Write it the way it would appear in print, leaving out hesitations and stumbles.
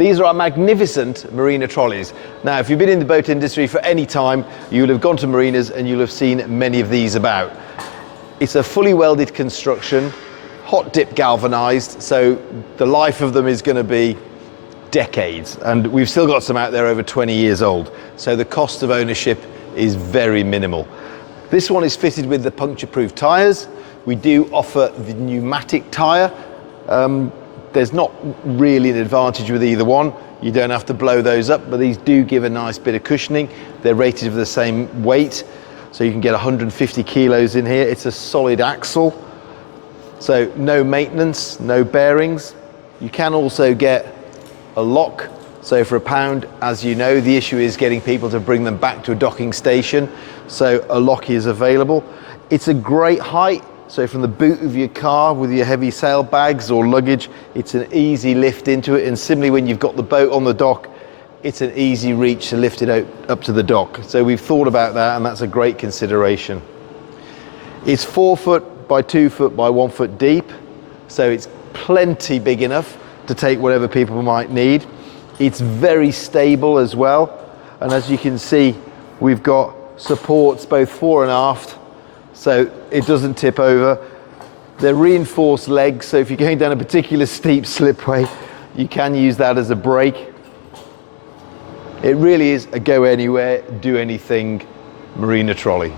These are our magnificent Marina Trolleys. Now, if you've been in the boat industry for any time, you'll have gone to marinas and you'll have seen many of these about. It's a fully welded construction, hot dip galvanized, so the life of them is going to be decades, and we've still got some out there over 20 years old, so the cost of ownership is very minimal. This one is fitted with the puncture-proof tyres. We do offer the pneumatic tyre. There's not really an advantage with either one. You don't have to blow those up, but these do give a nice bit of cushioning. They're rated for the same weight, so you can get 150 kilos in here. It's a solid axle, so no maintenance, no bearings. You can also get a lock, so for £1, as you know, the issue is getting people to bring them back to a docking station, so a lock is available. It's a great height. So from the boot of your car with your heavy sail bags or luggage, it's an easy lift into it. And similarly, when you've got the boat on the dock, it's an easy reach to lift it out up to the dock. So we've thought about that, and that's a great consideration. It's 4 foot by 2 foot by 1 foot deep. So it's plenty big enough to take whatever people might need. It's very stable as well. And as you can see, we've got supports both fore and aft, so it doesn't tip over. They're reinforced legs, so if you're going down a particular steep slipway, you can use that as a brake. It really is a go anywhere, do anything Marina trolley.